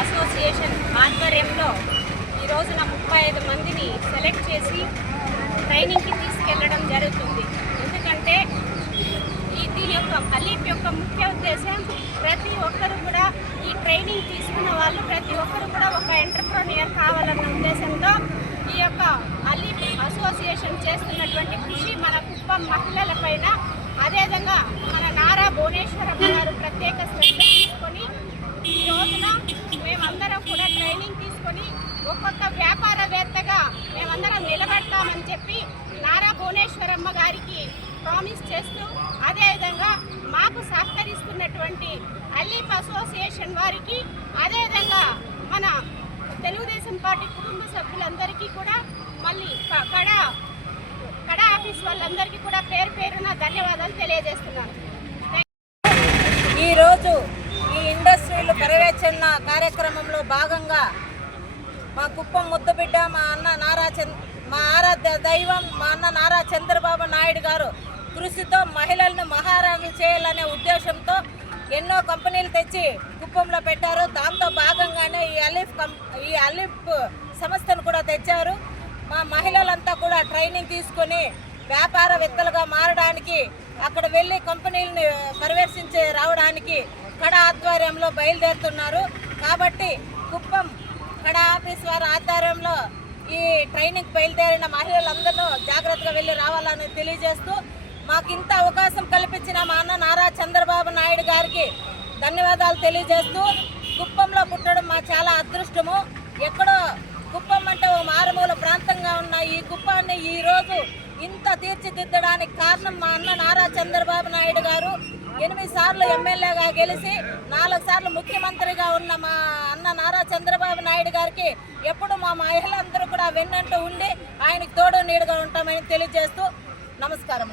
Association ఆధ్వర్యంలో ఈ రోజున 35 మందిని సెలెక్ట్ చేసి ట్రైనింగ్కి తీసుకెళ్లడం జరుగుతుంది. ఎందుకంటే దీని యొక్క అలీఫ్ యొక్క ముఖ్య ఉద్దేశం ప్రతి ఒక్కరు కూడా ఈ ట్రైనింగ్ తీసుకున్న వాళ్ళు ప్రతి ఒక్కరు కూడా ఒక ఎంటర్ప్రెన్యూర్ కావాలన్న ఉద్దేశంతో ఈ యొక్క అలీఫ్ అసోసియేషన్ చేస్తున్నటువంటి కృషి మన కుప్పం మహిళల పైన, అదేవిధంగా మన నారా భువనేశ్వరమ్మ గారు ప్రత్యేక శ్రద్ధ తీసుకొని ఈ రోజున మేమందరం కూడా ట్రైనింగ్ తీసుకొని ఒక్కొక్క వ్యాపారవేత్తగా మేమందరం నిలబడతామని చెప్పి నారా భువనేశ్వరమ్మ గారికి ప్రామిస్ చేస్తూ, అదేవిధంగా మాకు సహకరిస్తున్నటువంటి అలీఫ్ అసోసియేషన్ వారికి, అదేవిధంగా మన తెలుగుదేశం పార్టీ కుటుంబ సభ్యులందరికీ కూడా, మళ్ళీ కడా ఆఫీస్ వాళ్ళందరికీ కూడా పేరు పేరున ధన్యవాదాలు తెలియజేస్తున్నాను. ఈరోజు ఈ ఇండస్ట్రీలు పర్యవేక్షణ కార్యక్రమంలో భాగంగా మా కుప్పం ముద్దబిడ్డ మా ఆరాధ్య దైవం మా అన్న నారా చంద్రబాబు నాయుడు గారు కృషితో మహిళలను మహారాజులు చేయాలనే ఉద్దేశంతో ఎన్నో కంపెనీలు తెచ్చి కుప్పంలో పెట్టారు. దాంతో భాగంగానే ఈ అలీఫ్ సంస్థను కూడా తెచ్చారు. మా మహిళలంతా కూడా ట్రైనింగ్ తీసుకొని వ్యాపారవేత్తలుగా మారడానికి, అక్కడ వెళ్ళి కంపెనీలని పర్యవేక్షించి రావడానికి కడా ఆధ్వర్యంలో బయలుదేరుతున్నారు. కాబట్టి కుప్పం కడా ఆఫీస్ వారి ఆధ్వర్యంలో ఈ ట్రైనింగ్ బయలుదేరిన మహిళలందరూ జాగ్రత్తగా వెళ్ళి రావాలని తెలియజేస్తూ, మాకు ఇంత అవకాశం కల్పించిన మా అన్న నారా చంద్రబాబు నాయుడు గారికి ధన్యవాదాలు తెలియజేస్తూ, కుప్పంలో పుట్టడం మా చాలా అదృష్టము. ఎక్కడో కుప్పం అంటే ఓ మారుమూల ప్రాంతంగా ఉన్న ఈ కుప్పాన్ని ఈరోజు ఇంత తీర్చిదిద్దడానికి కారణం మా అన్న నారా చంద్రబాబు నాయుడు గారు. 8 సార్లు ఎమ్మెల్యేగా గెలిచి 4 సార్లు ముఖ్యమంత్రిగా ఉన్న మా అన్న నారా చంద్రబాబు నాయుడు గారికి ఎప్పుడు మా మహిళలందరూ కూడా వెన్నంటూ ఉండి ఆయనకు తోడు నీడుగా ఉంటామని తెలియజేస్తూ నమస్కారం.